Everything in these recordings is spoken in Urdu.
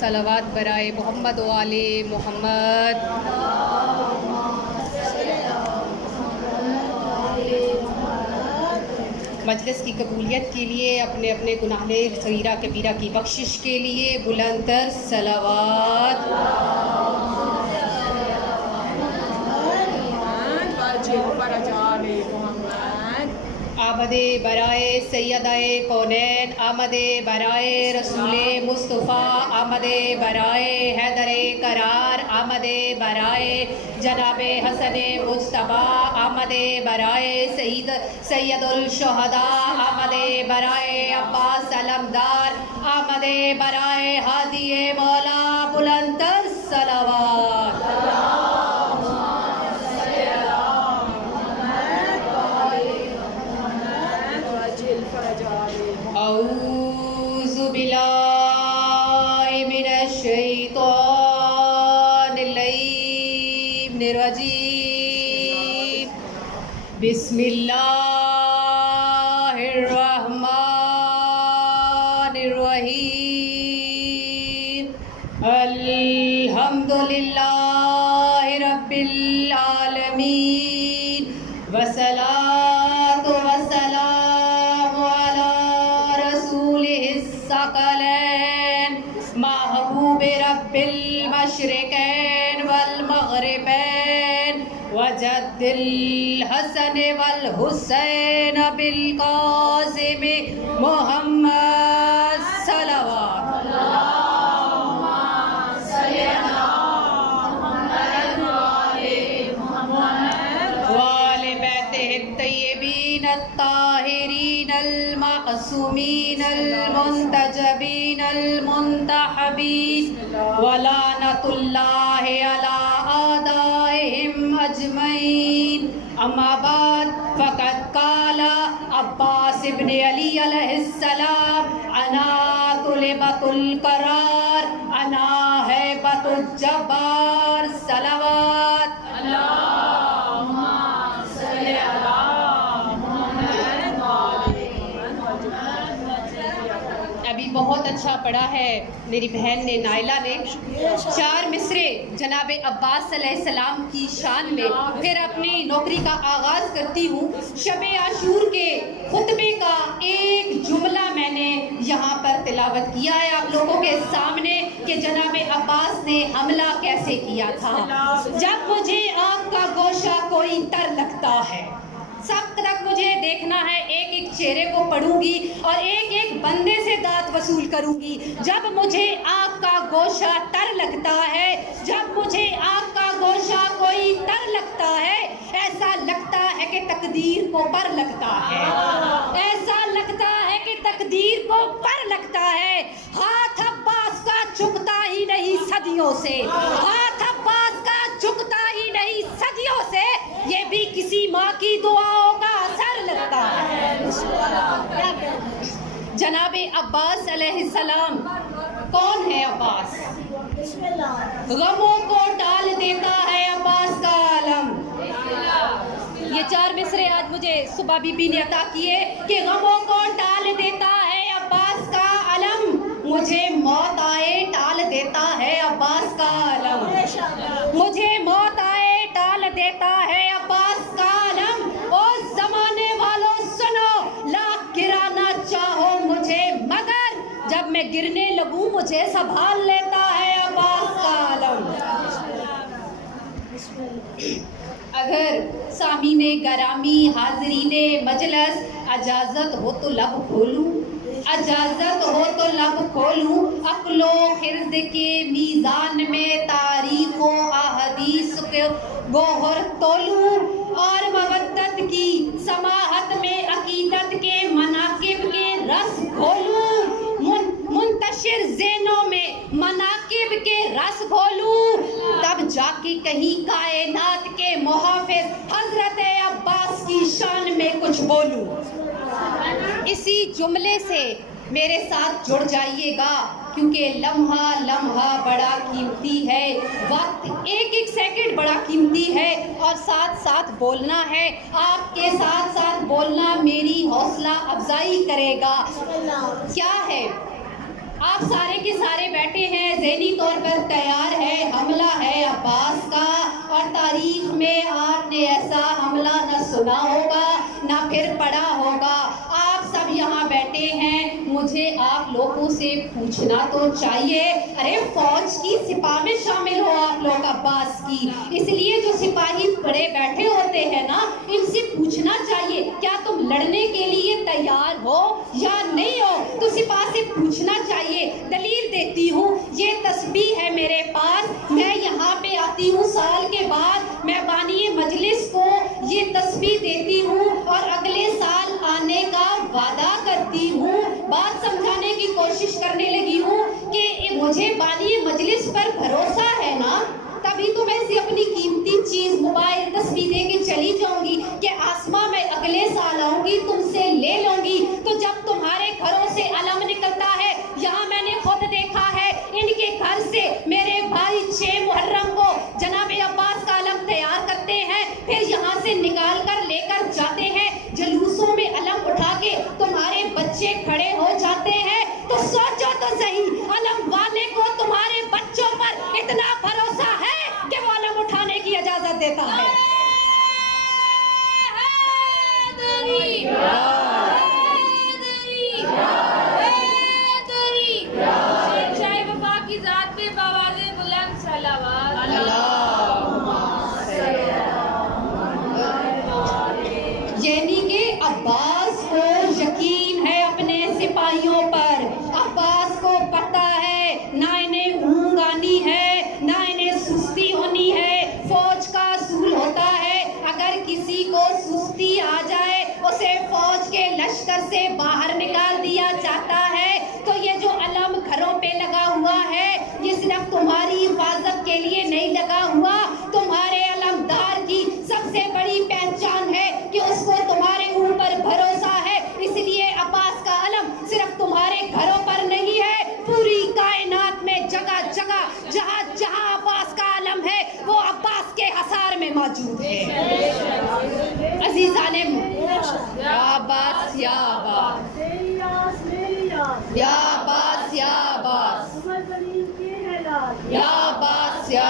صلوات برائے محمد و آل محمد۔ مجلس کی قبولیت کے لیے، اپنے اپنے گناہ صغیرہ کبیرہ کی بخشش کے لیے بلند تر صلوات۔ آمد برائے سیدہ کونین، آمد برائے رسول مصطفیٰ، آمد برائے حیدر قرار، آمد برائے جناب حسن مجتبیٰ، آمد برائے سید الشہداء، آمد برائے عباس علمدار، آمد برائے ہادی مولا، بلند تر صلوات۔ اعوذ باللہ من الشیطان اللعین الرجیم، بسم اللہ الرحمن الرحیم، الحمدللہ رب العالمین، والصلاة والسلام علی الثقلین، محبوب رب المشرقین والمغربین، وجد الحسن والحسین بالقاسم محمد، صلوات۔ الطیبین الطاہرین المعصومین المنتجبین المنتخبین، ولعنۃ اللہ علی اعدائہم اجمعین۔ اما بعد، فقد قال عباس ابن علی علیہ السلام، انا طلبۃ القرار، انا ہیبۃ الجبار، صلوات۔ ابھی بہت اچھا پڑھا ہے میری بہن نے، نائلہ نے، 4 مصرے جناب عباس علیہ السلام کی شان میں۔ پھر اپنی نوکری کا آغاز کرتی ہوں۔ شب عاشور کے خطبے کا ایک جملہ میں نے یہاں پر تلاوت کیا ہے آپ لوگوں کے سامنے کہ جناب عباس نے حملہ کیسے کیا تھا۔ جب مجھے آگ کا گوشہ کوئی تر لگتا ہے، سب تک مجھے دیکھنا ہے، ایک ایک چہرے کو پڑھوں گی اور ایک ایک بندے سے داد وصول کروں گی۔ جب مجھے آگ کا گوشہ تر لگتا ہے، جب مجھے آگ کا گوشہ کوئی تر لگتا ہے، ایسا لگتا ہے کہ تقدیر کو پر لگتا ہے، ایسا لگتا ہے کہ تقدیر کو پر لگتا ہے۔ ہاتھ عباس کا جھکتا ہی نہیں صدیوں سے، ہاتھ عباس کا جھکتا ہی نہیں صدیوں سے، یہ بھی کسی ماں کی دعاؤں کا اثر لگتا ہے۔ جناب عباس علیہ السلام، کون ہے عباس؟ غموں کو ڈال دیتا ہے عباس کا علم۔ یہ 4 مصرے آج مجھے صبح بی بی نے عطا کیے کہ غموں کو ڈال دیتا ہے عباس کا علم، مجھے موت آئے ٹال دیتا ہے عباس کا علم، مجھے موت آئے ٹال دیتا ہے عباس کا علم۔ اور زمانے والوں سنو، لاکھ گرانا چاہو مجھے مگر جب میں گرنے لگوں مجھے سنبھال لیتا ہے عباس کا علم۔ اگر سامعین گرامی، حاضرین مجلس، اجازت ہو تو لب کھولوں، اجازت ہو تو لب کھولوں، عقل و خرد کے میزان میں تاریخ و احادیث کے گوہر تولوں، اور مودت کی سماحت میں عقیدت کے مناقب کے رس گھولوں، منتشر ذہنوں میں مناقب کے رس گھولوں، تب جا کے کہیں کائنات کے محافظ حضرت عباس کی شان میں کچھ بولوں۔ اسی جملے سے میرے ساتھ جڑ جائیے گا، کیونکہ لمحہ لمحہ بڑا قیمتی ہے، وقت ایک ایک سیکنڈ بڑا قیمتی ہے، اور ساتھ ساتھ بولنا ہے۔ آپ کے ساتھ ساتھ بولنا میری حوصلہ افزائی کرے گا۔ کیا ہے؟ آپ سارے کے سارے بیٹھے ہیں، ذہنی طور پر تیار ہے، حملہ ہے عباس کا، اور تاریخ میں آپ نے ایسا حملہ نہ سنا ہوگا نہ پھر پڑھا ہوگا۔ آپ سب یہاں بیٹھے ہیں، مجھے آپ لوگوں سے پوچھنا تو چاہیے، ارے فوج کی سپاہ میں شامل ہو آپ لوگ عباس کی، اس لیے جو سپاہی پڑے بیٹھے ہوتے ہیں نا، ان سے پوچھنا چاہیے کیا تم لڑنے کے لیے تیار ہو یا نہیں ہو، تو سپاہ سے پوچھنا چاہیے۔ دلیل دیتی ہوں، یہ تسبیح ہے میرے پاس، میں یہاں پہ آتی ہوں سال کے بعد، میں بانی مجلس کو یہ تسبیح دیتی ہوں اور اگلے سال آنے کا وعدہ کرتی ہوں۔ بات سمجھانے کی کوشش کرنے لگی ہوں کہ مجھے بانی مجلس پر بھروسہ ہے نا، تبھی تو میں سے اپنی قیمتی چیز موبائل تسبیح دے کے چلی جاؤں گی کہ آسماں میں اگلے سال آؤں گی تم سے لے لوں گی۔ تو جب تمہارے گھروں سے علم نکلتا ہے، یہاں میں نے خود دیکھا ہے، ان کے گھر سے میرے بھائی 6 محرم کو جناب عباس کا علم تیار کرتے ہیں، پھر یہاں سے نکال کر لے کر جاتے ہیں، جلوسوں میں علم اٹھا کے تمہارے بچے کھڑے ہو جاتے ہیں۔ تو سوچو تو صحیح، علم والے کو تمہارے بچوں پر اتنا بھروسہ ہے کہ وہ علم اٹھانے کی اجازت دیتا ہے۔ یعنی کہ عباس کو یقین ہے اپنے سپاہیوں پر، عباس کو پتہ ہے نہ انہیں اونگ آنی ہے نہ انہیں سستی ہونی ہے۔ فوج کا اصول ہوتا ہے اگر کسی کو سستی آ جائے اسے فوج کے لشکر سے باہر نکال دیا جاتا ہے۔ تو یہ جو علم گھروں پہ لگا ہوا ہے یہ صرف تمہاری حفاظت کے لیے نہیں لگا ہوا، تمہارے علمدار کی سب سے بڑی پہچان ہے کہ اس کو تمہارے اوپر بھروسہ ہے، اس لیے عباس کا علم صرف تمہارے گھروں پر نہیں ہے، پوری کائنات میں جگہ جگہ جہاں جہاں عباس کا علم ہے وہ عباس کے حصار میں موجود ہے۔ عزیزان یا عباس یا عباس یا عباس یا عباس یا عباس یا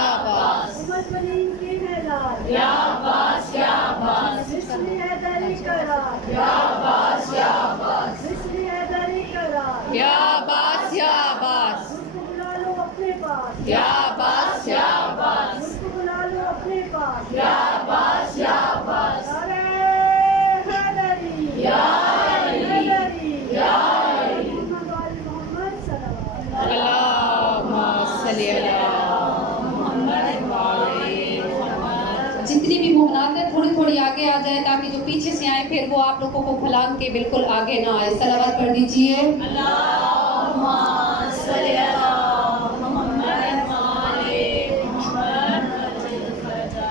عباس یا عباس یا عباس یا عباس یا عباس یا عباس یا عباس یا عباس یا عباس یا عباس یا عباس یا جتنی بھی مومنات ہیں تھوڑی تھوڑی آگے آ جائے تاکہ جو پیچھے سے آئے پھر وہ آپ لوگوں کو پھلانگ کے بالکل آگے نہ آئے۔ صلوات پڑھ دیجئے۔ اللہم صلی علی محمد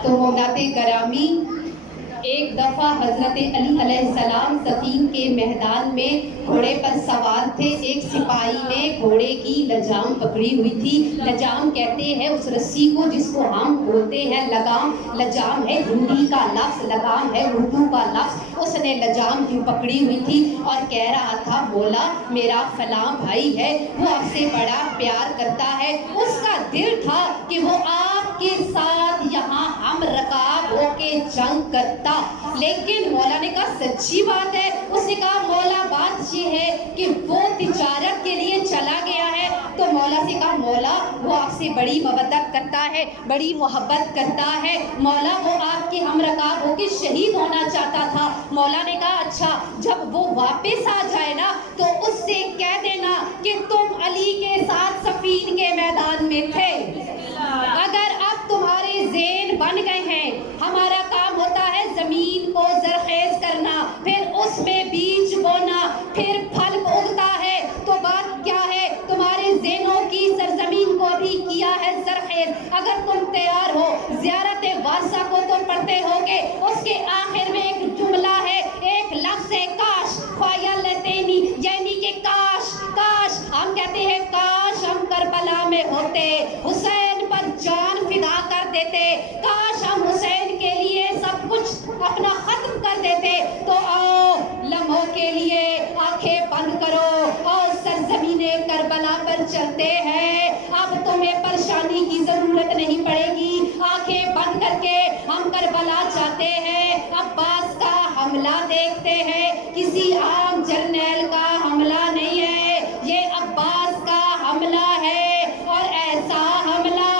تو مومنات گرامی، ایک دفعہ حضرت علی علیہ السلام سفین کے میدان میں گھوڑے پر سوار تھے، ایک سپاہی نے گھوڑے کی لجام پکڑی ہوئی تھی۔ لجام کہتے ہیں اس رسی کو جس کو ہم بولتے ہیں لگام، لجام ہے ہندی کا لفظ، لگام ہے اردو کا لفظ۔ اس نے لجام کیوں پکڑی ہوئی تھی اور کہہ رہا تھا مولا میرا فلاں بھائی ہے، وہ آپ سے بڑا پیار کرتا ہے، اس کا دل تھا کہ وہ آپ کے ساتھ یہاں ہم رکاب ہو کے جنگ کرتا، لیکن مولا نے کہا سچی بات ہے؟ اس نے کہا مولا بات یہ ہے کہ وہ تجارت کے لیے چلا گیا ہے۔ تو مولا سے کہا مولا وہ آپ سے بڑی مودت کرتا ہے، بڑی محبت کرتا ہے، مولا وہ آپ کے ہم رکاب ہو کے شہید ہونا چاہتا تھا۔ مولا نے کہا اچھا جب وہ واپس آ جائے نا تو اس سے کہہ دینا کہ تم علی کے ساتھ سفین کے میدان میں تھے۔ اگر اب تمہارے ذہن بن گئے ہیں، ہمارا کام ہوتا ہے زمین کو زرخیز کرنا، پھر اس میں بیج بونا، پھر پھل اگتا ہے، تو بات کیا ہے تمہارے ذہنوں کی سرزمین کو بھی کیا ہے زرخیز۔ اگر تم تیار ہو زیارت وارثہ کو تم پڑھتے ہوگے، اس کے آخر میں ایک جملہ ہے، ایک لفظ ہے کاش فَيَلَّتَيْنِ سامنے کربلا پر چلتے ہیں، اب تمہیں پریشانی کی ضرورت نہیں پڑے گی، آنکھیں بند کر کے ہم کربلا جاتے ہیں، عباس کا حملہ دیکھتے ہیں، کسی عام جرنیل کا حملہ نہیں ہے، یہ عباس کا حملہ ہے، اور ایسا حملہ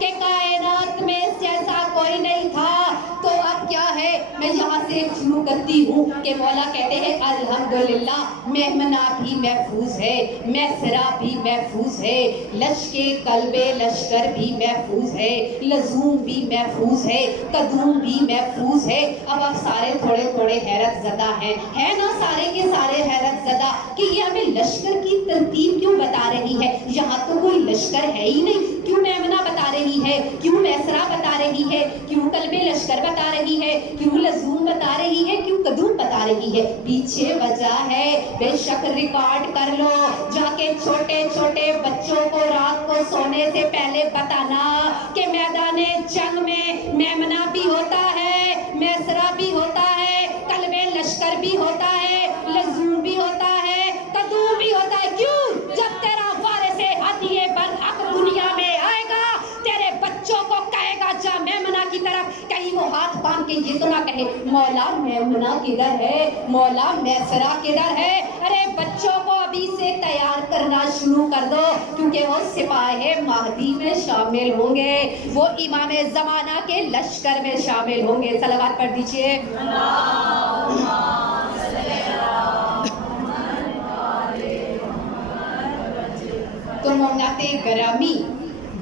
کہ کائنات میں جیسا کوئی نہیں تھا۔ تو اب کیا ہے، میں یہاں سے شروع کرتی ہوں کہ مولا کہتے ہیں الحمدللہ میمنہ بھی محفوظ ہے، میسرہ بھی محفوظ ہے، قلب لشکر بھی محفوظ ہے، لزوم بھی محفوظ ہے، قدوم بھی محفوظ ہے۔ اب آپ سارے تھوڑے تھوڑے حیرت زدہ ہیں نا، سارے کے سارے حیرت زدہ کہ یہ ہمیں لشکر کی ترتیب کیوں بتا رہی ہے، یہاں تو کوئی لشکر ہے ہی نہیں، کیوں میمنہ بتا رہی ہے، کیوں میسرہ بتا رہی ہے، کیوں قلب لشکر بتا رہی ہے، کیوں لزوم بتا رہی ہے، کیوں قدوم بتا رہی ہے؟ پیچھے وجہ ہے، بے شک ریکارڈ کر لو، جا کے چھوٹے چھوٹے بچوں کو رات کو سونے سے پہلے بتانا کہ میدان جنگ میں میمنہ بھی ہوتا ہے، میسرہ بھی ہوتا ہے، قلب لشکر بھی ہوتا ہے، لزوم بھی ہوتا ہے، قدوم بھی ہوتا ہے۔ کیوں؟ جب تیرا وارث ہدی برحق دنیا میں آئے گا، تیرے بچوں کو کہے گا جا میمنہ کی طرف، کہیں وہ ہاتھ باندھ کے یہ تو نہ کہے مولا میمنہ کدھر ہے، مولا میسرہ کدھر ہے۔ ارے بچوں کو ابھی سے تیار کرنا شروع کر دو، کیونکہ وہ سپاہ مہدی میں شامل ہوں گے، وہ امام زمانہ کے لشکر میں شامل ہوں گے۔ صلوات پڑھ دیجئے۔ تو مومنات گرامی،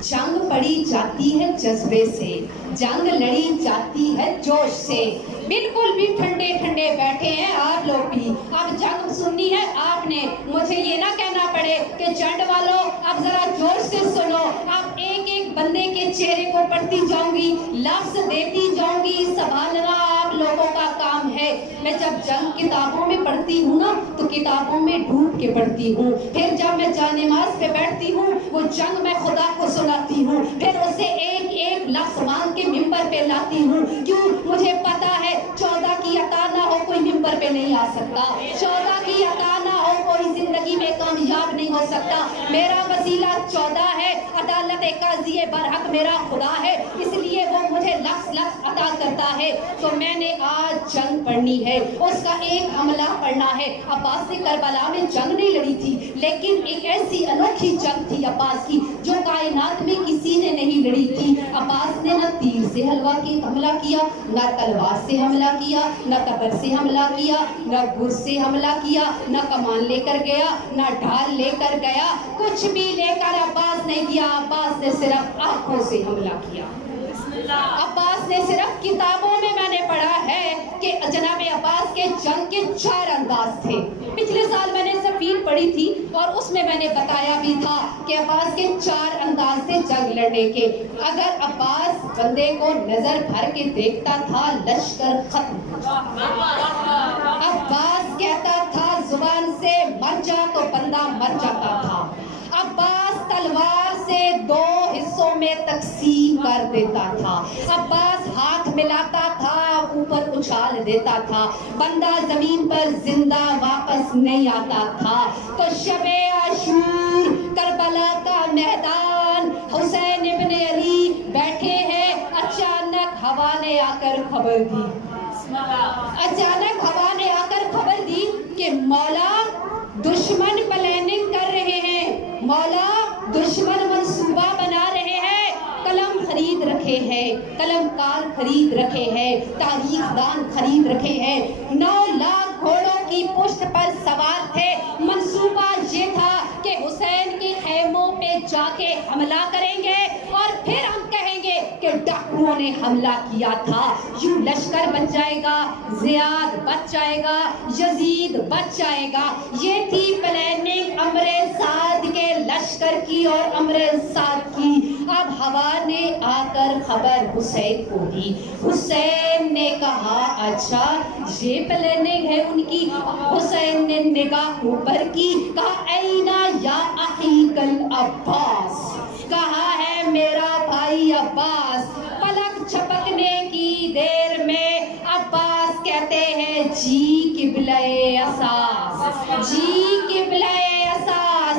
جنگ پڑی جاتی ہے جذبے سے، جنگ لڑی جاتی ہے جوش سے، بالکل بھی ٹھنڈے ٹھنڈے بیٹھے ہیں آپ لوگ بھی، اب جنگ سننی ہے آپ نے، مجھے یہ نہ کہنا پڑے کہ چنڈ والوں اب ذرا زور سے سنو، اب ایک ایک بندے کے چہرے کو پڑھتی جاؤں گی، لفظ دیتی جاؤں گی، سنبھالنا آپ لوگوں کا کام ہے۔ میں جب جنگ کتابوں میں پڑھتی ہوں نا تو کتابوں میں ڈھونڈ کے پڑھتی ہوں، پھر جب میں جانماز پہ بیٹھتی ہوں وہ جنگ میں خدا کو سناتی ہوں، پھر اسے ایک ایک لفظ مانگ کے ممبر پہ لاتی ہوں، کیوں؟ مجھے پتا ہے 14 کی عطا نہ ہو کوئی ممبر پہ نہیں آ سکتا، 14 کی عطا نہ ہو کوئی زندگی میں کامیاب نہیں ہو سکتا، میرا وسیلہ 14 ہے، عدالت قاضی برحق میرا خدا ہے، اس لیے وہ مجھے لفظ لفظ عطا کرتا ہے۔ تو میں نے آج جنگ پڑھنی ہے، اس کا ایک حملہ پڑھنا ہے۔ عباس نے کربلا میں جنگ نہیں لڑی تھی، لیکن ایک ایسی انوکھی جنگ تھی عباس کی جو کائنات میں کسی نے نہیں لڑی تھی۔ عباس نے نہ تیر سے حملہ کیا، نہ تلوار سے حملہ کیا، نہ قبر سے حملہ کیا، نہ گرز سے حملہ کیا، نہ کمان لے کر گیا، نہ ڈھال لے کر گیا، کچھ بھی لے کر عباس نے کیا، عباس نے صرف آنکھوں سے حملہ کیا۔ عباس نے صرف کتابوں میں نے پڑھا ہے کہ جناب عباس کے جنگ کے 4 انداز تھے۔ پچھلے سال میں نے سفیر پڑھی تھی اور اس میں نے بتایا بھی تھا کہ عباس کے 4 انداز تھے جنگ لڑنے کے۔ اگر عباس بندے کو نظر بھر کے دیکھتا تھا لشکر ختم، عباس کہتا تھا زبان سے مر جا تو بندہ مر جاتا تھا، عباس تلوار سے 2 حصوں میں تقسیم کر دیتا تھا، عباس ہاتھ ملاتا تھا اوپر اچھال دیتا تھا، بندہ زمین پر زندہ واپس نہیں آتا تھا۔ تو شب عاشور کربلا کا میدان، حسین ابن علی بیٹھے ہیں، اچانک ہوا نے آ کر خبر دی، اچانک ہوا نے آ کر خبر دی کہ مولا دشمن پلاننگ کر رہے ہیں، مولا دشمن منصوبہ بنا رہے ہیں، قلم خرید رکھے ہیں، قلم کار خرید رکھے ہیں، تاریخ دان خرید رکھے ہیں، 9 لاکھ گھوڑوں کی پشت پر سوار تھے۔ منصوبہ یہ تھا کہ حسین کے خیموں پہ جا کے حملہ کریں گے اور پھر ہم کہیں گے کہ ڈاکوؤں نے حملہ کیا تھا، یوں لشکر بچ جائے گا، زیاد بچ جائے گا، یزید بچ جائے گا۔ یہ تھی پلاننگ امر سعد کے لشکر کی اور امر سعد کی۔ اب ہوا نے آ کر خبر حسین کو دی، حسین نے کہا اچھا یہ پلاننگ ہے ان کی۔ حسین نے نگاہ اوپر کی، کہا اینا یا اخیک العباس، کہا ہے میرا بھائی عباس۔ پلک جھپکنے کی دیر میں عباس کہتے ہیں جی قبلہ اساس، جی قبلہ اساس۔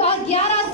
11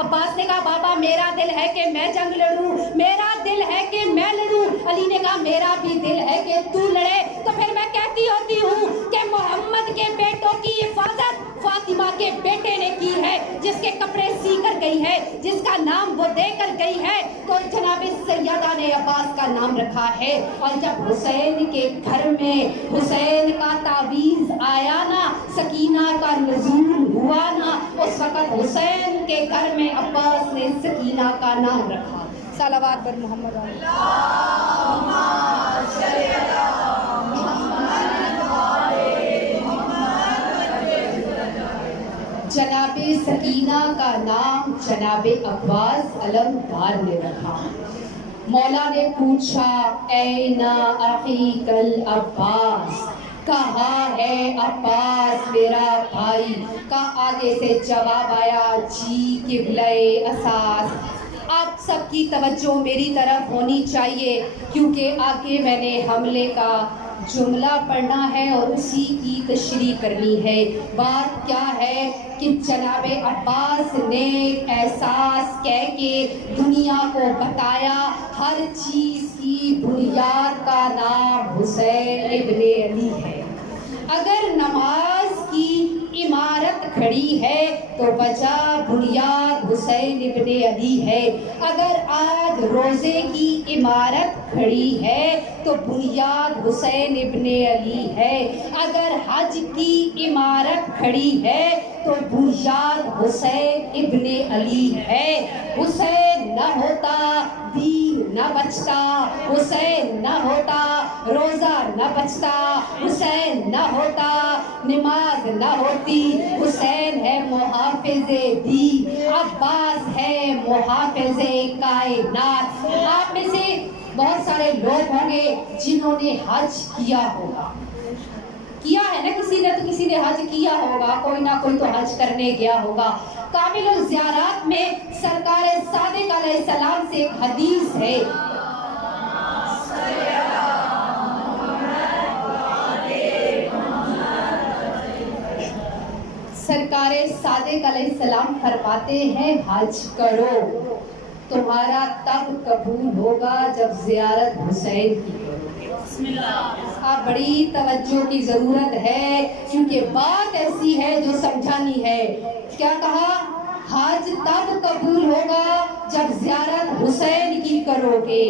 عباس نے کہا بابا میرا دل ہے کہ میں جنگ لڑوں، میرا دل ہے کہ میں لڑوں۔ علی نے کہا میرا بھی دل ہے کہ تو لڑے۔ تو پھر میں کہتی ہوتی ہوں کہ محمد کے بیٹوں کی حفاظت فاطمہ کے بیٹے نے کی ہے، جس کے کپڑے سی کر گئی ہے، جس کا نام وہ دے کر گئی ہے، تو جناب سیدہ نے عباس کا نام رکھا ہے۔ اور جب حسین کے گھر میں حسین کا تعویذ آیا نا، سکینہ کا نزول ہوا نا، اس وقت حسین کے گھر میں عباس نے سکینہ کا نام رکھا۔ صلوات بر محمد جناب سکینہ کا نام جناب عباس علمدار نے رکھا۔ مولا نے پوچھا این اخیک العباس، کہاں ہے عباس میرا بھائی کا؟ آگے سے جواب آیا جی قبلہ اساس۔ آپ سب کی توجہ میری طرف ہونی چاہیے، کیونکہ آگے میں نے حملے کا جملہ پڑھنا ہے اور اسی کی تشریح کرنی ہے۔ بات کیا ہے کہ جناب عباس نے احساس کہہ کے دنیا کو بتایا، ہر چیز کی بنیاد کا نام حسین ابن علی ہے۔ اگر نماز کی عمارت کھڑی ہے تو وجہ بنیاد حسین ابن علی ہے۔ اگر آج روزے کی عمارت کھڑی ہے تو بنیاد حسین ابن علی ہے۔ اگر حج کی عمارت کھڑی ہے تو بنیاد حسین ابن علی ہے۔ حسین نہ ہوتا دین نہ بچتا، حسین نہ ہوتا روزہ نہ بچتا، حسین نہ ہوتا نماز نہ ہوتی۔ حسین ہے محافظ دین، عباس ہے محافظ کائنات۔ آپ میں سے بہت سارے لوگ ہوں گے جنہوں نے حج کیا ہوگا، کیا ہے نا، کسی نے حج کیا ہوگا، کوئی نہ کوئی تو حج کرنے گیا ہوگا۔ کامل الزیارات میں سرکار صادق علیہ السلام سے ایک حدیث ہے، سرکار صادق علیہ السلام فرماتے ہیں حج کرو، تمہارا تب قبول ہوگا جب زیارت حسین کی کرو۔ آپ بڑی توجہ کی ضرورت ہے، کیونکہ بات ایسی ہے جو سمجھانی ہے۔ کیا کہا؟ حج تب قبول ہوگا جب زیارت حسین کی کرو گے۔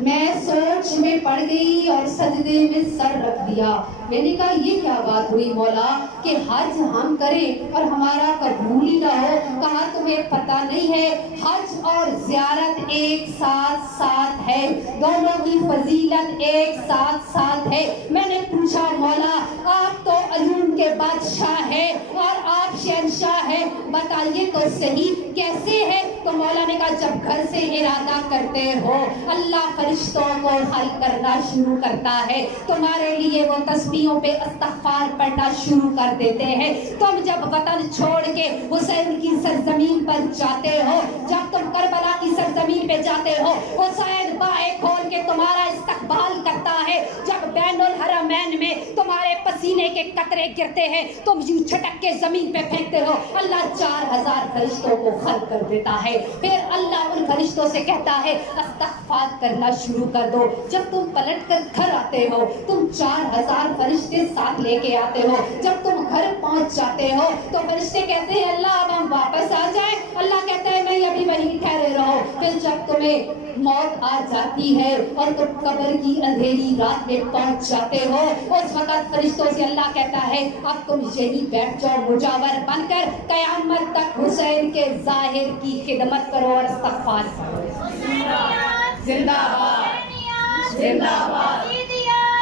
میں سوچ میں پڑ گئی اور سجدے میں سر رکھ دیا۔ میں نے کہا یہ کیا بات ہوئی مولا کہ حج ہم کریں اور ہمارا قبول ہی نہ ہو؟ کہا تمہیں پتہ نہیں ہے حج اور زیارت ایک ساتھ ہے، دونوں کی فضیلت ایک ساتھ ہے۔ میں نے پوچھا مولا آپ تو علوم کے بادشاہ ہیں اور آپ شہنشاہ ہیں، بتائیے تو صحیح کیسے ہے؟ تو مولا نے کہا جب گھر سے ارادہ کرتے ہو اللہ فرشتوں کو حل کرنا شروع کرتا ہے، تمہارے لیے وہ تسبیحوں پہ استغفار پڑھنا شروع کر دیتے ہیں۔ تم جب وطن چھوڑ کے حسین کی سرزمین پر جاتے ہو، جب تم کربلا کی سرزمین پہ جاتے ہو، حسین باہیں کھول کے تمہارا استقبال کرتا ہے۔ جب بین الحرمین میں تمہارے پسینے کے قطرے گرتے ہیں، تم یوں چھٹک کے زمین پہ پھینکتے ہو، اللہ 4000 فرشتوں کو خلق کر دیتا ہے۔ پھر اللہ ان فرشتوں سے کہتا ہے استغفار کرنا شروع کر دو۔ جب تم پلٹ کر گھر آتے ہو، تم 4000 فرشتے ساتھ لے کے آتے ہو۔ جب تم گھر پہنچ جاتے ہو تو فرشتے کہتے ہیں اللہ اب ہم واپس آ جائیں، اللہ کہتا ہے نہیں ابھی وہیں ٹھہرے رہو۔ پھر جب تمہیں موت آ جاتی ہے اور تم قبر کی اندھیری رات میں پہنچ جاتے ہو، اس وقت فرشتوں سے اللہ کہتا ہے اب تم یہیں بیٹھ جاؤ مجاور بن کر، قیامت تک حسین کے ظاہر کی خدمت کرو اور استغفار کرو۔ زندہ باد، زندہ باد،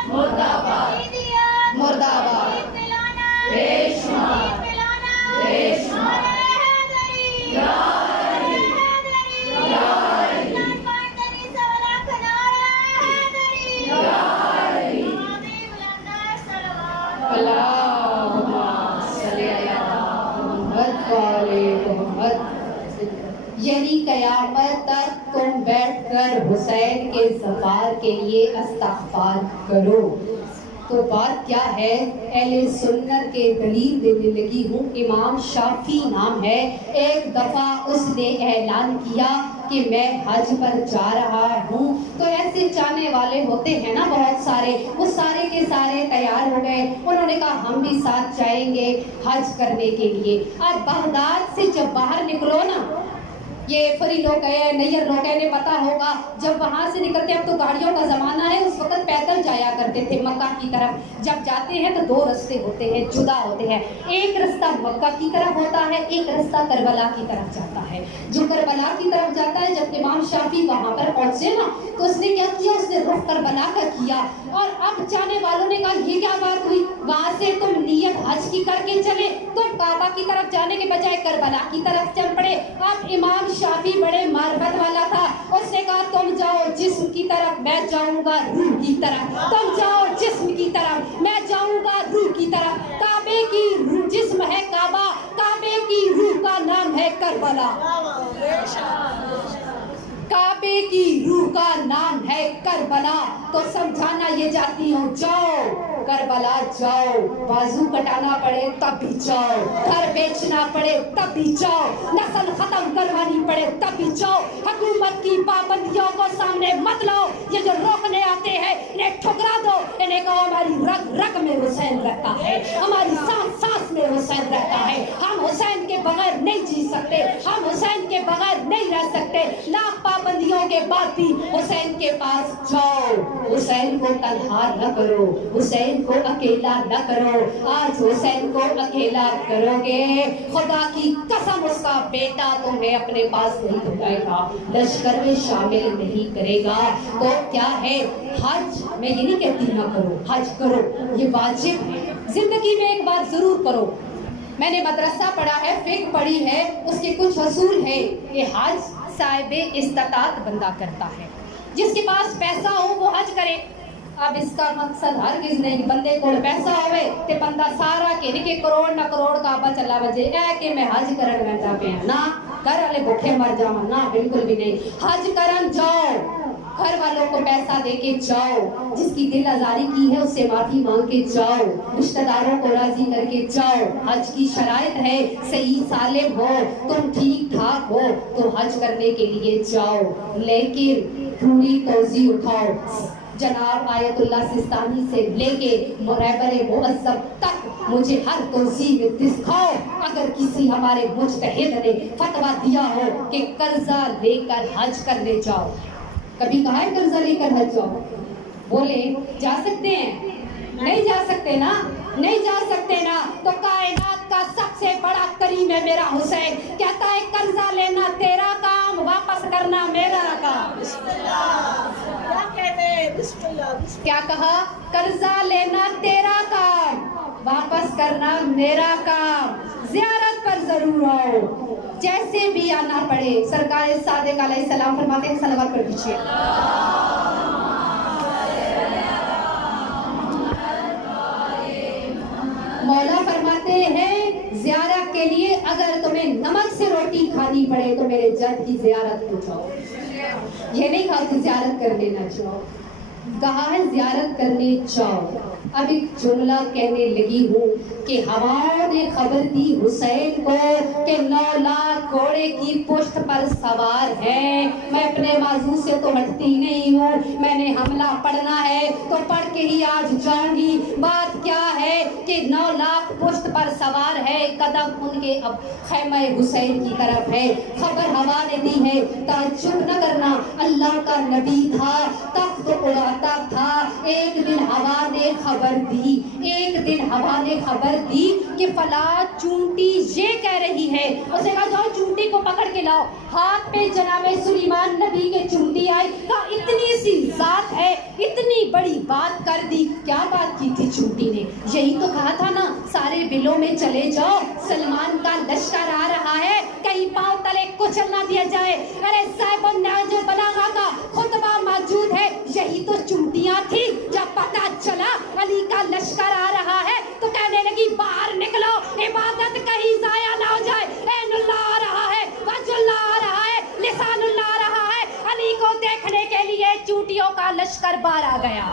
مرد آباد، مرد آباد، بے شمار، بے شمار، یعنی قیامت تک تم بیٹھ کر حسین کے ظفار کے لیے استغفار کرو۔ تو بات کیا ہے، اہل سنت کے دلیل دینے لگی ہوں۔ امام شافعی نام ہے، ایک دفعہ اس نے اعلان کیا کہ میں حج پر جا رہا ہوں، تو ایسے جانے والے ہوتے ہیں نا بہت سارے، وہ سارے کے سارے تیار ہو گئے، انہوں نے کہا ہم بھی ساتھ جائیں گے حج کرنے کے لیے۔ اب بغداد سے جب باہر نکلو نا، یہ فری لوگ ہیں، نیئر لوگ ہیں، انہیں پتا ہوگا، جب وہاں سے نکلتے، اب تو گاڑیوں کا زمانہ ہے، اس وقت پیدل جایا کرتے تھے مکہ کی طرف۔ جب جاتے ہیں تو دو رستے ہوتے ہیں، جدا ہوتے ہیں، ایک رستہ مکہ کی طرف ہوتا ہے، ایک رستہ کربلا کی طرف جاتا ہے۔ جو کربلا کی طرف جاتا ہے، جب امام شافعی وہاں پر پہنچے نا، تو اس نے کیا کیا، اس نے رخ کربلا کا کیا، اور اب جانے والوں نے کہا یہ کیا بات ہوئی، وہاں سے تم نیت حج کی کر کے چلے، تم کعبہ کی طرف جانے کے بجائے کربلا کی طرف چل پڑے۔ اب امام شافعی بڑے معرفت والا تھا، اس نے کہا تم جاؤ جسم کی طرف، میں جاؤں گا روح کی طرف، تم جاؤ جسم کی طرف، میں جاؤں گا روح کی طرف۔ کعبے کی روح جسم ہے کعبہ، کعبے کی روح کا نام ہے کربلا، کعبے کی روح کا نام ہے کربلا۔ تو سمجھانا یہ چاہتی ہوں، جاؤ کربلا جاؤ، بازو کٹانا پڑے تب بھی جاؤ، گھر بیچنا پڑے تب بھی جاؤ، نسل ختم کروانی پڑے تب بھی جاؤ، حکومت کی پابندیوں کو سامنے مت لاؤ، یہ جو روکنے آتے ہیں انہیں ٹھکرا دو، انہیں کہو ہماری رگ رگ میں حسین رہتا ہے، ہماری سانس سانس میں حسین رہتا ہے، ہم حسین کے بغیر نہیں جی سکتے، ہم حسین کے بغیر نہیں رہ سکتے، لاکھ پابندیوں کے بعد بھی حسین کے پاس جاؤ، حسین کو تنہا نہ کرو، حسین کو اکیلا نہ کرو۔ آج حسین کو اکیلا کرو گے، خدا کی قسم اس کا بیٹا تمہیں اپنے پاس نہیں اٹھائے گا، لشکر میں شامل نہیں کرے گا۔ تو کیا ہے، حج میں یہ نہیں کہتی نہ کرو، حج کرو، یہ واجب ہے، زندگی میں ایک بار ضرور کرو۔ میں نے مدرسہ پڑھا ہے، فقہ پڑھی ہے، اس کے کچھ اصول ہیں کہ حج صاحب استطاعت بندہ کرتا ہے، جس کے پاس پیسہ ہو وہ حج کرے۔ اب اس کا مقصد ہرگز نہیں بندے کو پیسہ ہوئے تے بندہ سارا کہ کروڑ نہ کروڑ کعبہ چلا بجے اے کہ میں حج کرن ویندا پیا، نہ گھر والے بھوکے مر جاواں، نہ بالکل بھی نہیں۔ حج کرن جاؤ، گھر والوں کو پیسہ دے کے جاؤ، جس کی دل آزاری کی ہے اس سے معافی مانگ کے جاؤ، رشتہ داروں کو راضی کر کے جاؤ۔ حج کی شرائط ہے صحیح سالم ہو، تم ٹھیک ٹھاک ہو تو حج کرنے کے لیے جاؤ، لیکن پوری توضیع اٹھاؤ۔ جناب آیت اللہ سستانی سے لے کے رہبر معظم تک مجھے ہر توضیع میں دکھاؤ اگر کسی ہمارے مجتہد نے فتویٰ دیا ہو کہ قرضہ لے کر حج کرنے جاؤ۔ کبھی کہا ہے قرضہ لے کر حج جاؤ؟ بولے جا سکتے ہیں؟ نہیں جا سکتے نا، نہیں جا سکتے نا۔ تو کائنات کا سب سے بڑا کریم ہے میرا حسین، کہتا ہے قرضہ لینا تیرا کام، واپس کرنا میرا کام۔ کیا کہا؟ قرضہ لینا تیرا کام، واپس کرنا میرا کام۔ زیارت پر ضرور آؤ، جیسے بھی آنا پڑے۔ سرکار صادق علیہ السلام فرماتے ہیں، صلوات پڑھ دیجیے۔ مولا فرماتے ہیں زیارت کے لیے اگر تمہیں نمک سے روٹی کھانی پڑے تو میرے جد کی زیارت کو جاؤ۔ یہ نہیں کہا کہ زیارت کرنے نہ جاؤ، کہا ہے زیارت کرنے جاؤ۔ اب ایک جملہ کہنے لگی ہوں کہ ہواؤں نے خبر دی حسین کو کہ 9 لاکھ گھوڑے کی پشت پر سوار ہے۔ میں اپنے موضوع سے تو ہٹتی نہیں ہوں، میں نے حملہ پڑھنا ہے تو پڑھ کے ہی آج جاؤں گی۔ بات کیا ہے کہ 9 لاکھ پشت پر سوار ہے، قدم ان کے اب خیمہ حسین کی طرف ہے۔ خبر ہوا نے دی ہے، تعجب نہ کرنا، اللہ کا نبی تھا، تخت اڑاتا تھا۔ ایک دن ہوا نے خبر دی، ایک دن ہوا نے خبر دی کہ فلاں چونٹی یہ کہہ رہی ہے، اس نے کہا جاؤ چونٹی کو پکڑ کے لاؤ۔ ہاتھ پہ جناب سلیمان نبی کے چونٹی آئی، کہا اتنی سی ذات ہے، اتنی بڑی بات کر دی۔ کیا بات کی تھی چونٹی نے؟ یہی تو کہا تھا نا سارے بلوں میں چلے جاؤ، سلمان کا لشکر آ رہا ہے، کہیں پاؤں تلے کچل نہ دیا جائے۔ ارے صاحب النہج البلاغہ کا خطبہ موجود ہے، یہی تو چونٹیاں تھی۔ جب پتہ چلا علی کا لشکر آ رہا ہے تو کہنے لگی باہر نکلو، عبادت کہیں ضائع نہ ہو جائے۔ عین اللہ آ رہا ہے، وجہ اللہ آ رہا ہے، لسان اللہ آ رہا ہے۔ علی کو دیکھنے کے لیے چونٹیوں کا لشکر باہر آ گیا۔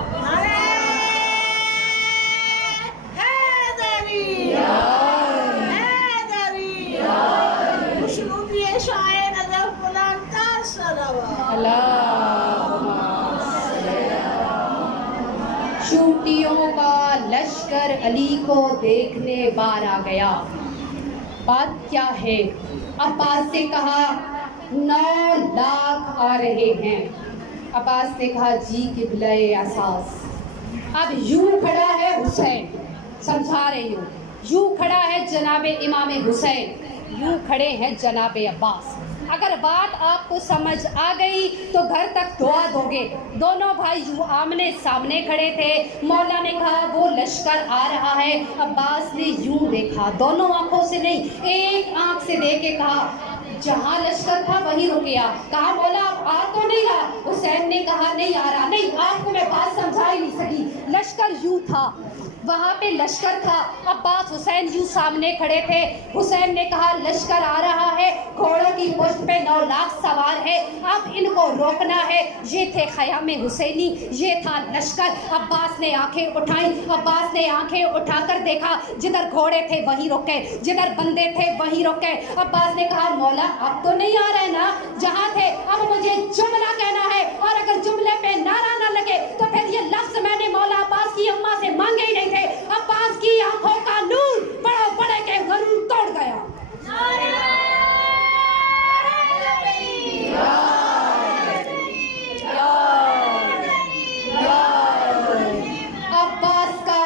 چونٹیوں کا لشکر علی کو دیکھنے بار آ گیا. بات کیا ہے؟ عباس سے کہا 9 لاکھ آ رہے ہیں. عباس نے کہا جی قبلہ اساس. اب یوں کھڑا ہے حسین، سمجھا رہی ہوں، یوں کھڑا ہے جناب امام حسین، یوں کھڑے ہیں جناب عباس. اگر بات آپ کو سمجھ آ گئی تو گھر تک دعا دو گے. دونوں بھائی یوں آمنے سامنے کھڑے تھے. مولا نے کہا وہ لشکر آ رہا ہے. عباس نے یوں دیکھا، دونوں آنکھوں سے نہیں، ایک آنکھ سے دیکھ کے کہا جہاں لشکر تھا وہیں رک گیا. کہا مولا آ تو نہیں رہا؟ حسین نے کہا نہیں آ رہا. نہیں، آپ کو میں بات سمجھا ہی نہیں سکی. لشکر یوں تھا، وہاں پہ لشکر تھا. عباس حسین یوں سامنے کھڑے تھے. حسین نے کہا لشکر آ رہا ہے، گھوڑوں کی پشت پہ 9 لاکھ سوار ہے، اب ان کو روکنا ہے. یہ تھے خیام حسینی، یہ تھا لشکر. عباس نے آنکھیں اٹھائیں. عباس نے آنکھیں اٹھا کر دیکھا، جدھر گھوڑے تھے وہیں رک گئے، جدھر بندے تھے وہیں رک گئے. عباس نے کہا مولا اب تو نہیں آ رہے نا؟ جہاں تھے اب مجھے جملہ کہنا ہے، اور اگر جملے پہ نعرہ نہ لگے تو پھر یہ لفظ میں نے مولا عباس کی اماں سے مانگے ہی نہیں تھے. عباس کی آنکھوں کا نور بڑے بڑے کے غرور توڑ گیا. عباس کا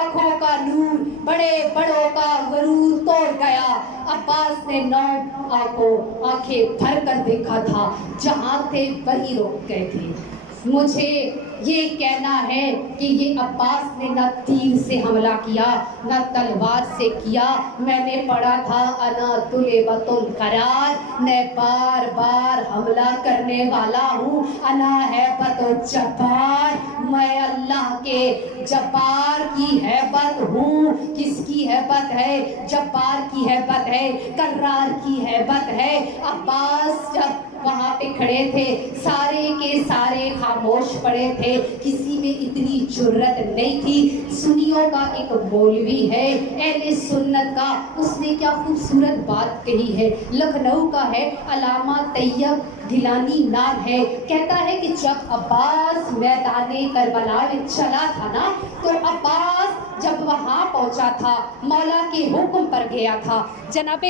آنکھوں کا نور بڑے بڑوں کا غرور توڑ گیا. عباس نے 9 آنکھیں بھر کر دیکھا تھا، جہاں تھے وہی رک گئے تھے. مجھے یہ کہنا ہے کہ یہ عباس نے نہ تیر سے حملہ کیا نہ تلوار سے کیا. میں نے پڑھا تھا انا طلبۃ القرار، میں بار بار حملہ کرنے والا ہوں. انا ہیبت الجبار، میں اللہ کے جبار کی ہیبت ہوں. کس کی ہیبت ہے؟ جبار کی ہیبت ہے، کرار کی ہیبت ہے. عباس جب وہاں پہ کھڑے تھے سارے کے سارے خاموش پڑے تھے، کسی میں اتنی جرت نہیں تھی. سنیوں کا ایک مولوی ہے اہل سنت کا، اس نے کیا خوبصورت بات کہی ہے. لکھنؤ کا ہے، علامہ طیب گیلانی نام ہے. کہتا ہے کہ جب عباس میدان کربلا میں چلا تھا نا، تو عباس جب وہاں پہنچا تھا مولا کے حکم پر گیا تھا. جناب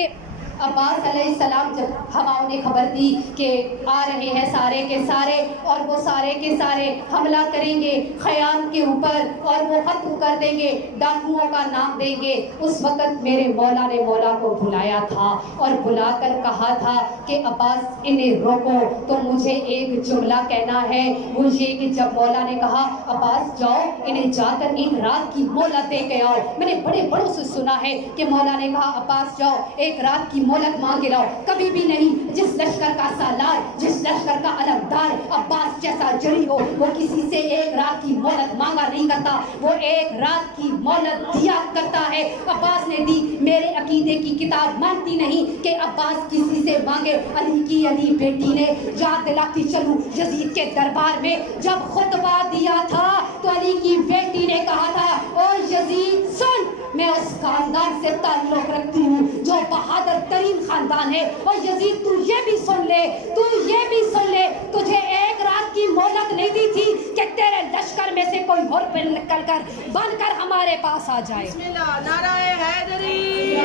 عباس علیہ السلام جب ہواؤں نے خبر دی کہ آ رہے ہیں سارے کے سارے، اور وہ سارے کے سارے حملہ کریں گے خیام کے اوپر، اور وہ ختم کر دیں گے، ڈاکوؤں کا نام دیں گے، اس وقت میرے مولا نے مولا کو بلایا تھا اور بلا کر کہا تھا کہ عباس انہیں روکو. تو مجھے ایک جملہ کہنا ہے، وہ یہ کہ جب مولا نے کہا عباس جاؤ انہیں جا کر ایک رات کی مہلت دے کے آؤ. میں نے بڑے بڑوں سے سنا ہے کہ مولا نے کہا عباس جاؤ ایک رات کی مہلت مانگ کے لاؤ. کبھی بھی نہیں. جس لشکر کا سالار، جس لشکر کا علمدار عباس جیسا جری ہو، وہ کسی سے ایک رات کی مہلت مانگا نہیں کرتا، وہ ایک رات کی مہلت دیا کرتا ہے. عباس نے دی. میرے عقیدے کی کتاب مانتی نہیں کہ عباس کسی سے مانگے. علی کی علی بیٹی نے یاد دلاتی چلوں یزید کے دربار میں جب خطبہ دیا تھا تو علی کی بیٹی نے کہا تھا او یزید سن، میں اس خاندان سے تعلق رکھتی ہوں جو بہادر ترین خاندان ہے. اور یزید تو یہ بھی سن لے، تو یہ بھی سن لے، تجھے ایک رات کی مہلت نہیں دی تھی کہ تیرے لشکر میں سے کوئی اور نکل کر بن کر ہمارے پاس آ جائے. بسم اللہ. نعرہ حیدری،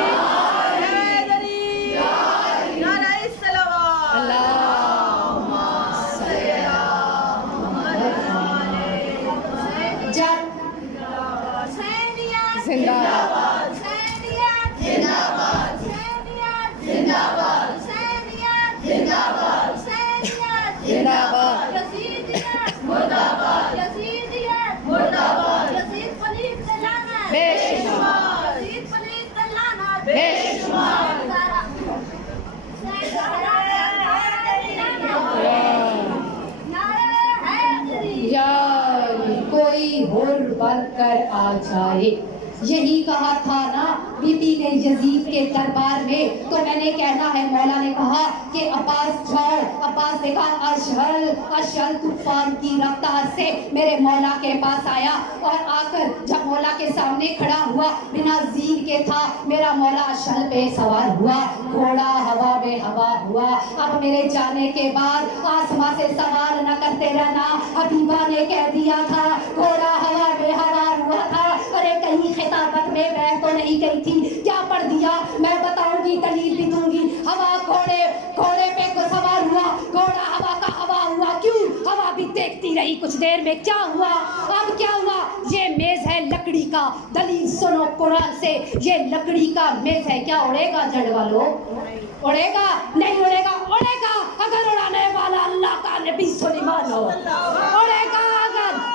حیدری، نعرہ الصلوات. اللہم صلی جب زندہ باد، زندہ باد، زندہ باد، زندہ باد، زندہ باد، یزیدیت مردہ باد، یزیدیت مردہ باد، یزید پلیت سے لعنت بے شمار، یزید پلیت سے لعنت بے شمار. یار کوئی حر بن کر آ جائے، یہی کہا تھا نا بی بی نے یزید کے دربار میں، تو میں نے کہنا ہے مولا نے کہا کہ عباس جاؤ. عباس نے کہا اشہل طوفان کی رفتار سے میرے مولا کے پاس آیا، اور آ کر جب مولا کے سامنے کھڑا ہوا بنا زین کے تھا، میرا مولا اشہل پہ سوار ہوا، گھوڑا ہوا میں ہوا ہوا. اب میرے جانے کے بعد آسمان سے سوال نہ کرتے رہنا، حبیبہ نے کہہ دیا تھا گھوڑا ہوا میں ہوا ہوا تھا. ارے کہیں خطابت میں میں تو نہیں گئی تھی، کیا پڑھ دیا میں بتاؤں گی، دلیل بھی دوں گی. ہوا گھوڑے پہ کو سوار ہوا، گھوڑا ہوا کا ہوا ہوا. کیوں؟ ہوا بھی دیکھتی رہی کچھ دیر میں کیا ہوا. اب کیا ہوا؟ یہ میز ہے لکڑی کا، دلیل سنو قرآن سے. یہ لکڑی کا میز ہے، کیا اڑے گا جڑ والو؟ اڑے گا نہیں اڑے گا؟ اڑے گا اگر اڑانے والا اللہ کا نبی سلیمان ہو. اڑے گا اگر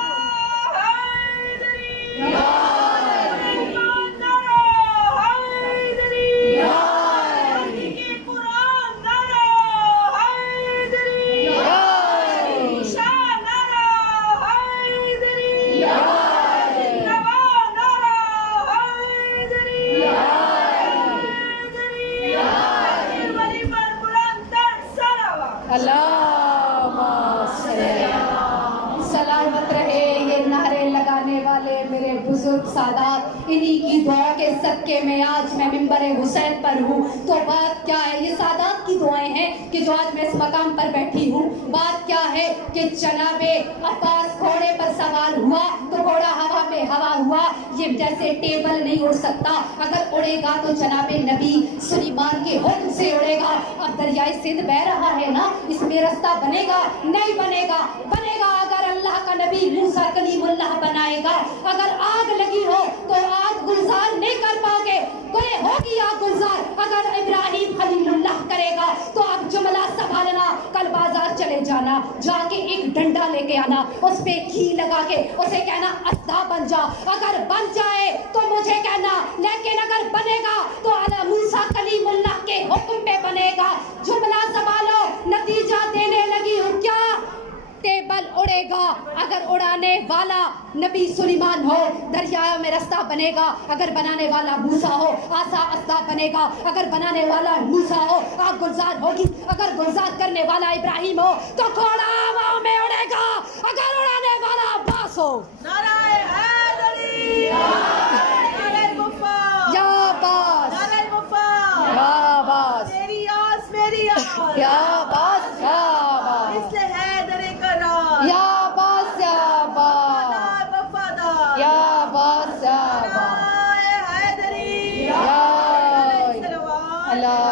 سلامت رہے یہ نعرے لگانے والے میرے بزرگ سادات. انہی کی دعا کے صدقے میں آج میں ممبر حسین پر ہوں. تو بات کیا ہے؟ یہ سادات کی دعائیں ہیں کہ جو آج میں اس مقام پر بیٹھی ہوں. بات کیا ہے کہ جناب عباس گھوڑے پر سوار ہوا تو گھوڑا ہوا میں ہوا ہوا. یہ جیسے ٹیبل نہیں اڑ سکتا، اگر اڑے گا تو جناب نبی سلیمان کے حکم سے اڑے گا. اب دریائے سندھ بہ رہا ہے نا، اس میں رستہ بنے گا نہیں بنے گا؟ بنے گا اگر اللہ کا نبی موسیٰ کلیم اللہ بنائے گا. اگر آگ لگی ہو تو آگ گلزار نہیں کر پاؤ گے، کوئی ہوگی آگ گلزار. اگر ابراہیم خلیل اللہ کرے گا تو اب جملہ سنبھالنا، کل بازار چلے جانا، جا کے ایک ڈنڈا لے کے آنا، اس پہ گھی لگا کے اسے کہنا اسدا بن جا. اگر بن جائے تو مجھے کہنا، لیکن اگر بنے گا تو موسیٰ کلیم اللہ کے حکم پہ بنے گا. جملہ سنبھالو، نتیجہ دینے لگی ہوں. کیا؟ ٹیبل اڑے گا اگر اڑانے والا نبی سلیمان ہو. دریا میں رستہ بنے گا اگر بنانے والا موسیٰ ہو. آسا اسدا بنے گا اگر بنانے والا موسیٰ ہو. آگ گلزار ہوگی اگر گلزار کرنے والا ابراہیم ہو. تو گھوڑا ہوا میں اڑے گا اگر اڑانے والا عباس ہو. نعرہ حیدری، نعرہ وفا، یا عباس، نعرہ وفا، یا عباس، میری آس میری آس، یا عباس، یا عباس، مثل حیدر کرار، یا عباس، یا عباس، وفادار، یا عباس، یا عباس، نعرہ حیدری، یا اللہ.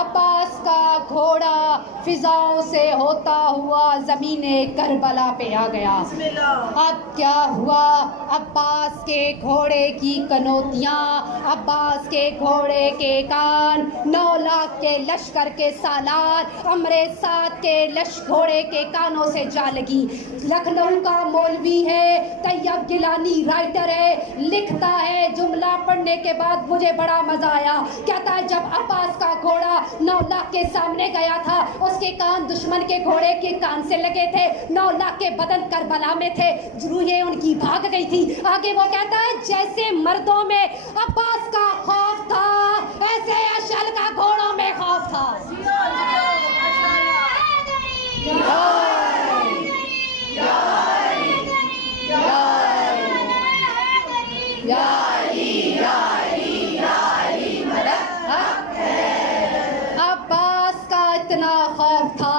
عباس کا گھوڑا فضاؤں سے ہوتا ہوا زمین کربلا پہ آ گیا. بسم اللہ. اب کیا ہوا؟ عباس کے گھوڑے کی کنوتیاں، عباس کے گھوڑے کے کان، 9 لاکھ کے لشکر کے سالار امر سعد کے گھوڑے کے کانوں سے جا لگی. لکھنؤ کا مولوی ہے طیب گیلانی، رائٹر ہے، لکھتا ہے جملہ پڑھنے کے بعد مجھے بڑا مزہ آیا. کہتا ہے جب عباس کا گھوڑا 9 لاکھ کے سامنے گیا تھا، اس کے کان دشمن کے گھوڑے کے کان سے لگے تھے. 9 لاکھ کے بدن کربلا میں تھے، روحیں ان کی بھاگ گئی تھی. آگے وہ کہتا ہے جیسے مردوں میں عباس کا خوف تھا ایسے اشل کا گھوڑوں میں خوف تھا. عباس کا اتنا خوف تھا.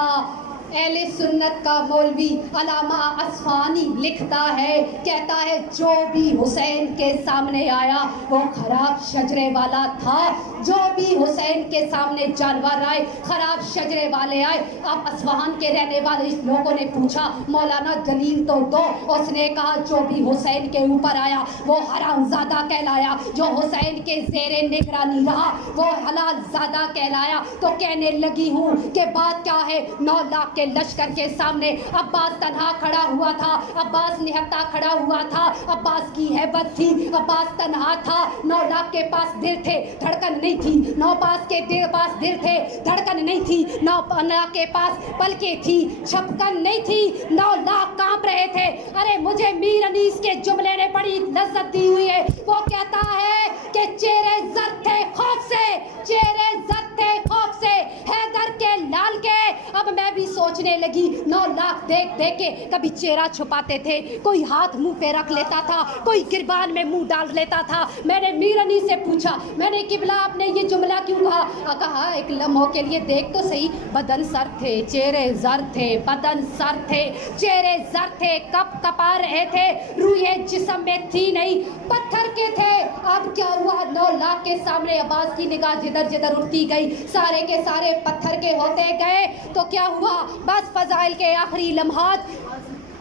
اہل سنت کا مولوی علامہ اصفہانی لکھتا ہے، کہتا ہے جو بھی حسین کے سامنے آیا وہ خراب شجرے والا تھا. جو بھی حسین کے سامنے جانور آئے خراب شجرے والے آئے. اب اصفہان کے رہنے والے لوگوں نے پوچھا مولانا دلیل تو دو. اس نے کہا جو بھی حسین کے اوپر آیا وہ حرام زادہ کہلایا، جو حسین کے زیر نگرانی رہا وہ حلال زادہ کہلایا. تو کہنے لگی ہوں کہ بات کیا ہے؟ 9 لاکھ کے لشکر کے سامنے عباس تنہا کھڑا ہوا تھا، عباس نہتا کھڑا ہوا تھا. عباس کی ہیبت تھی، عباس تنہا تھا. 9 لاکھ کے پاس دل تھے، دھڑکن نہیں تھی. 9 لاکھ کے پاس دل تھے، دھڑکن نہیں تھی. 9 لاکھ کے پاس پلکیں تھی، چھپکن نہیں تھی. 9 لاکھ کانپ رہے تھے. ارے مجھے میر انیس کے جملے نے بڑی لذت دی ہوئی ہے. وہ کہتا ہے کہ چہرے زرد تھے خوف سے, چہرے زرد تھے خوف سے حیدر کے لال کے. اب میں بھی سوچنے لگی 9 لاکھ دیکھ دیکھ کے کبھی چہرہ چھپاتے تھے, کوئی ہاتھ منہ پہ رکھ لیتا تھا, کوئی گربان میں منہ ڈال لیتا تھا. میں نے میر انیس سے پوچھا, میں نے قبلہ آپ نے یہ جملہ کیوں کہا؟ کہا ایک لمحوں کے لیے دیکھ تو صحیح, بدن سر تھے, چہرے زرد تھے, بدن سر تھے, چہرے زرد تھے, کپ کپا رہے تھے, روئے جسم میں تھی نہیں, پتھر کے تھے. اب کیا ہوا؟ 9 لاکھ کے سامنے عباس کی نگاہ جدھر جدھر اٹھتی گئی, سارے کے سارے پتھر کے ہوتے گئے. تو کیا ہوا؟ بس فضائل کے آخری لمحات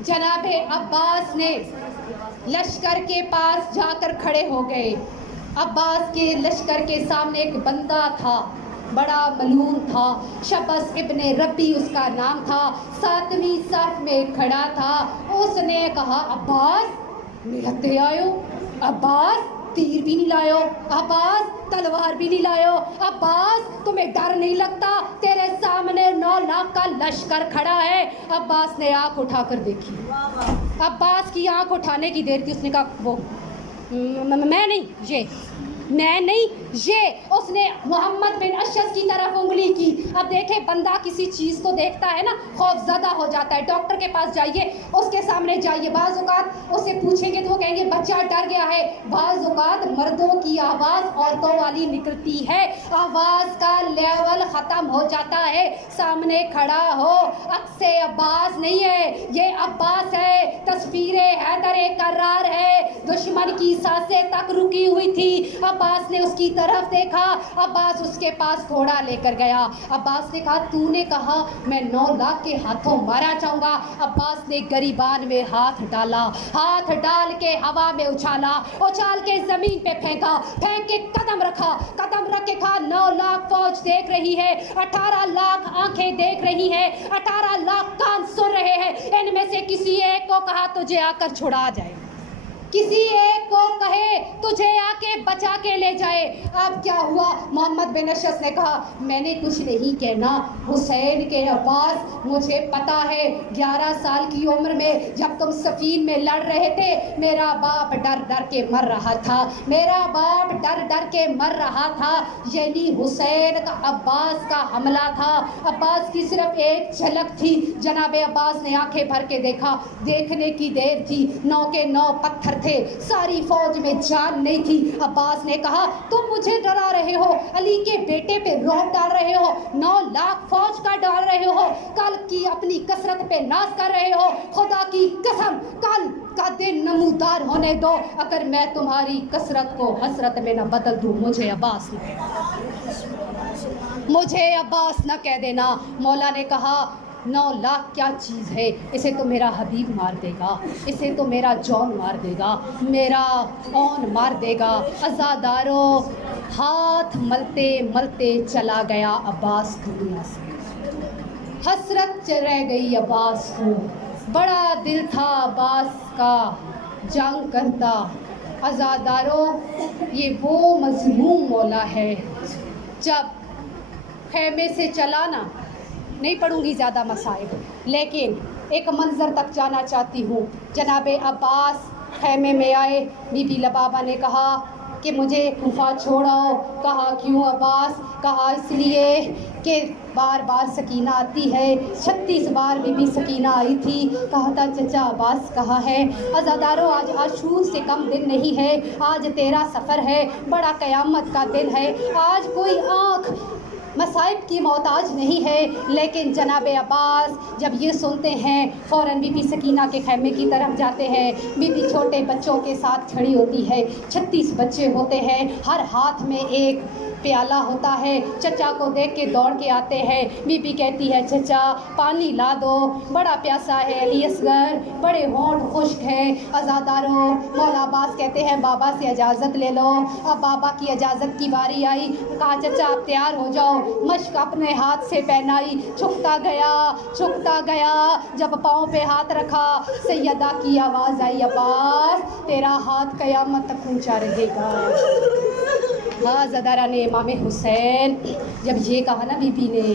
جناب عباس نے لشکر کے پاس جا کر کھڑے ہو گئے. عباس کے لشکر کے سامنے ایک بندہ تھا, بڑا ملعون تھا, شبس ابن ربی اس کا نام تھا, 7ویں صف میں کھڑا تھا. اس نے کہا عباس ملتے آئے ہو, عباس تیر بھی نہیں لائے ہو, عباس تلوار بھی نہیں لائے ہو, عباس تمہیں ڈر نہیں لگتا؟ تیرے سامنے 9 لاکھ کا لشکر کھڑا ہے. عباس نے آنکھ اٹھا کر دیکھی. عباس کی آنکھ اٹھانے کی دیر تھی. اس نے کہا وہ میں نہیں, یہ میں نہیں, یہ. اس نے محمد بن اشعث کی طرف انگلی کی. اب دیکھیں بندہ کسی چیز کو دیکھتا ہے نا خوف زدہ ہو جاتا ہے. ڈاکٹر کے پاس جائیے, اس کے سامنے جائیے, بعض اوقات اس سے پوچھیں گے تو وہ کہیں گے بچہ ڈر گیا ہے. بعض اوقات مردوں کی آواز عورتوں والی نکلتی ہے, آواز کا لیول ختم ہو جاتا ہے. سامنے کھڑا ہو, عکس عباس نہیں ہے, یہ عباس ہے, تصویر حیدر کرار ہے. دشمن کی سانسیں تک رکی ہوئی تھی. عباس نے اس کی طرف دیکھا, عباس اس کے پاس گھوڑا لے کر گیا. عباس نے کہا تو نے کہا میں 9 لاکھ کے ہاتھوں مارا جاؤں گا. عباس نے گریبان میں ہاتھ ڈالا, ہاتھ ڈال کے ہوا میں اچھالا, اچھال کے زمین پہ پھینکا, پھینک کے قدم رکھا, قدم رکھ کے کہا 9 لاکھ فوج دیکھ رہی ہے, 18 لاکھ آنکھیں دیکھ رہی ہیں, 18 لاکھ کان سن رہے ہیں. ان میں سے کسی ایک کو کہا تجھے آ کر چھڑا جائے, کسی ایک کو کہے تجھے آ کے بچا کے لے جائے. اب کیا ہوا؟ محمد بن اشعث نے کہا میں نے کچھ نہیں کہنا, حسین کے عباس مجھے پتا ہے 11 سال کی عمر میں جب تم صفین میں لڑ رہے تھے میرا باپ ڈر ڈر کے مر رہا تھا, میرا باپ ڈر ڈر کے مر رہا تھا. یعنی حسین کا عباس کا حملہ تھا. عباس کی صرف ایک جھلک تھی. جناب عباس نے آنکھیں بھر کے دیکھا, دیکھنے کی دیر تھی. 9 کے 9 پتھر تھے, ساری فوج میں جان نہیں تھی. عباس نے کہا تم مجھے ڈرا رہے ہو, علی کے بیٹے پہ رعب ڈال رہے ہو, 9 لاکھ فوج کا ڈال رہے ہو, کل کی اپنی کثرت پہ ناز کر رہے ہو. خدا کی قسم کل کا دن نمودار ہونے دو, اگر میں تمہاری کثرت کو حسرت میں نہ بدل دوں مجھے عباس نہ کہہ دینا. مولا نے کہا 9 لاکھ کیا چیز ہے, اسے تو میرا حبیب مار دے گا, اسے تو میرا جون مار دے گا, میرا اون مار دے گا. عزادارو ہاتھ ملتے ملتے چلا گیا عباس دنیا سے. حسرت رہ گئی عباس کو, بڑا دل تھا عباس کا جنگ کرتا. عزادارو یہ وہ مظلوم مولا ہے. جب خیمے سے چلا نا, نہیں پڑھوں گی زیادہ مسائل, لیکن ایک منظر تک جانا چاہتی ہوں. جناب عباس خیمے میں آئے, بی بی لبابہ نے کہا کہ مجھے کوفہ چھوڑاؤ. کہا کیوں عباس؟ کہا اس لیے کہ بار بار سکینہ آتی ہے, 36 بار بی بی سکینہ آئی تھی. کہا تھا چچا عباس کہاں ہے؟ عزادارو آج عاشور سے کم دن نہیں ہے, آج تیرا سفر ہے, بڑا قیامت کا دن ہے. آج کوئی آنکھ مصائب کی محتاج نہیں ہے. لیکن جناب عباس جب یہ سنتے ہیں فوراً بی بی سکینہ کے خیمے کی طرف جاتے ہیں. بی بی چھوٹے بچوں کے ساتھ کھڑی ہوتی ہے, 36 بچے ہوتے ہیں, ہر ہاتھ میں ایک پیالہ ہوتا ہے. چچا کو دیکھ کے دوڑ کے آتے ہیں. بی بی کہتی ہے چچا پانی لا دو, بڑا پیاسا ہے علی اصغر, بڑے ہونٹ خشک ہیں. عزادارو مولا عباس کہتے ہیں بابا سے اجازت لے لو. اب بابا کی اجازت کی باری آئی. کہا چچا آپ تیار ہو جاؤ. مشک اپنے ہاتھ سے پہنائی, چھکتا گیا. جب پاؤں پہ ہاتھ رکھا سیدہ کی آواز آئی عباس تیرا ہاتھ قیامت تک اونچا رہے گا. ہاں زدارہ نے امام حسین جب یہ کہا نا بی بی نے,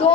2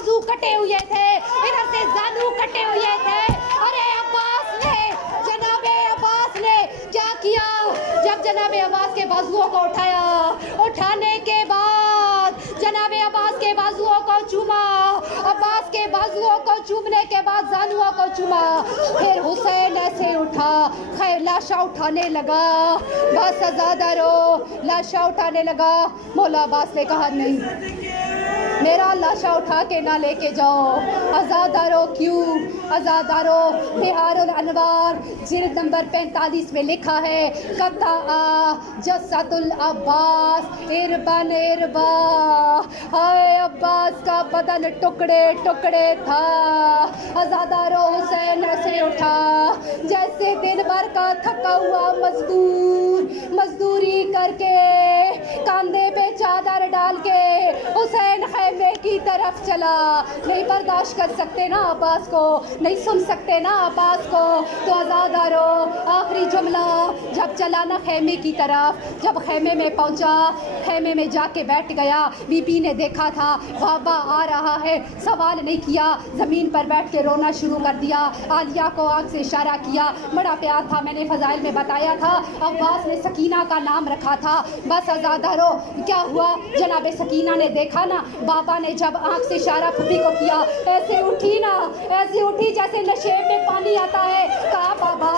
بازو کٹے ہوئے تھے, ادھر سے زانو کٹے ہوئے تھے. ارے عباس نے, جناب عباس نے کیا کیا؟ جب جناب عباس کے بازوؤں کو اٹھایا, اٹھانے کے بعد جناب عباس کے بازوؤں کو چوما, عباس کے بازوؤں کو چومنے کے بعد زانوؤں کو چوما. پھر حسین ایسے اٹھا, خیر لاشا اٹھانے لگا, بس عزادارو لاشا اٹھانے لگا. مولا عباس نے کہا نہیں, میرا لاشا اٹھا کے نہ لے کے جاؤ. عزادارو کیوں؟ عزادارو بہار الانوار جلد نمبر 45 میں لکھا ہے, قطع جسد العباس اربن اربا. ہائے عباس کا بدن ٹکڑے ٹکڑے تھا. عزادارو حسین ایسے اٹھا جیسے دن بھر کا تھکا ہوا مزدور, مزدوری کر کے کاندھے پہ چادر ڈال کے حسین خیمے کی طرف چلا. نہیں برداشت کر سکتے نا عباس کو, نہیں سن سکتے نا عباس کو, تو عزادارو آخری جملہ جب چلا نا خیمے کی طرف, جب خیمے میں پہنچا, خیمے میں جا کے بیٹھ گیا. بی بی نے دیکھا تھا بابا آ رہا ہے, سوال نہیں کیا, زمین پر بیٹھ کے رونا شروع کر دیا. عالیہ کو آنکھ سے اشارہ کیا, بڑا پیار تھا, میں نے فضائل میں بتایا تھا. عباس نے سکینہ کا نام رکھا تھا. بس عزادارو کیا ہوا, جناب سکینہ نے دیکھا نا, بابا نے جب آنکھ سے اشارہ پھوپھی کو کیا, ایسے اٹھی نا, ایسے اٹھی جیسے نشیب میں پانی آتا ہے. کہا بابا,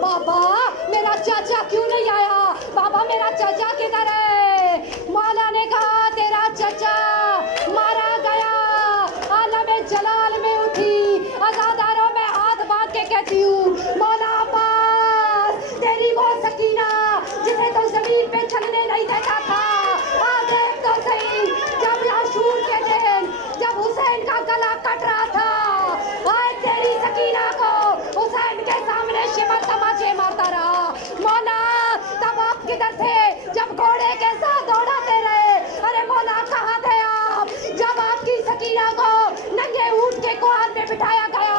بابا میرا چاچا کیوں نہیں آیا, بابا میرا چاچا کدھر ہے؟ مولا نے کہا تیرا چاچا مارا گیا. عالم جلال میں اٹھی. عزاداروں میں ہاتھ باندھ کے کہتی ہوں, مولا عباس تیری وہ سکینہ جسے تو زمین پہ چلنے نہیں دیتا تھا, آج دیکھ تو صحیح, جب عاشور کے دن جب حسین کا گلا کٹ رہا تھا, آج تیری سکینہ کو حسین کے سامنے شمر تماچے مارتا رہا. مولا تب آپ کدھر تھے جب گھوڑے کے ساتھ دوڑاتے رہے؟ ارے مولا کہاں تھے آپ جب آپ کی سکینہ کو ننگے اونٹ کے کوہان میں بٹھایا گیا؟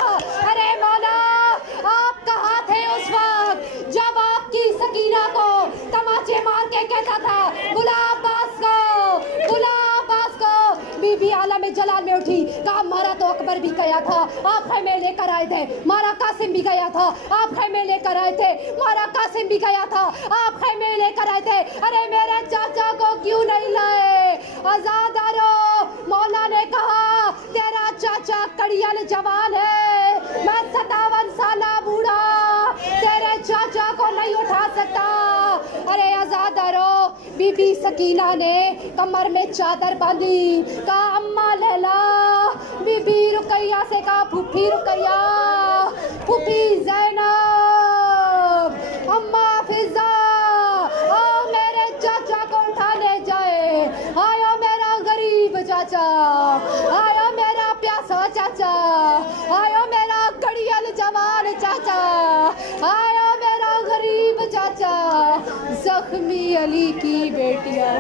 ارے مولا آپ کہاں تھے اس وقت جب آپ کی سکینہ کو تماچے مار کے کہتا تھا بلا عباس کو, بلا عباس کو؟ بی بی عالم جلال میں اٹھی, کہا مارا تو اکبر بھی گیا تھا, آپ خیمے لے کر آئے تھے. مارا قاسم بھی گیا تھا, آپ خیمے لے کر آئے تھے. مارا قاسم بھی گیا تھا, آپ خیمے لے کر آئے تھے. ارے میرے چاچا کو کیوں نہیں لائے؟ عزادارو مولا نے کہا تیرا چاچا کڑیل جوان ہے, میں 57 سالہ بوڑھا تیرے چاچا کو نہیں اٹھا سکتا. ارے عزادارو بی بی سکینہ نے کمر میں چادر باندھی, کہا اماں لیلا. بی بی رقیہ سے کہا پھوپھی رقیہ, پھوپھی زینب, اماں فضا, آؤ میرے چاچا کو اٹھانے جائے. آؤ میرا غریب چاچا, آؤ میرا پیاسا چاچا, آؤ میرا کڑیل جوان چاچا, آؤ میرا غریب چاچا, زخمی علی کی بیٹیاں.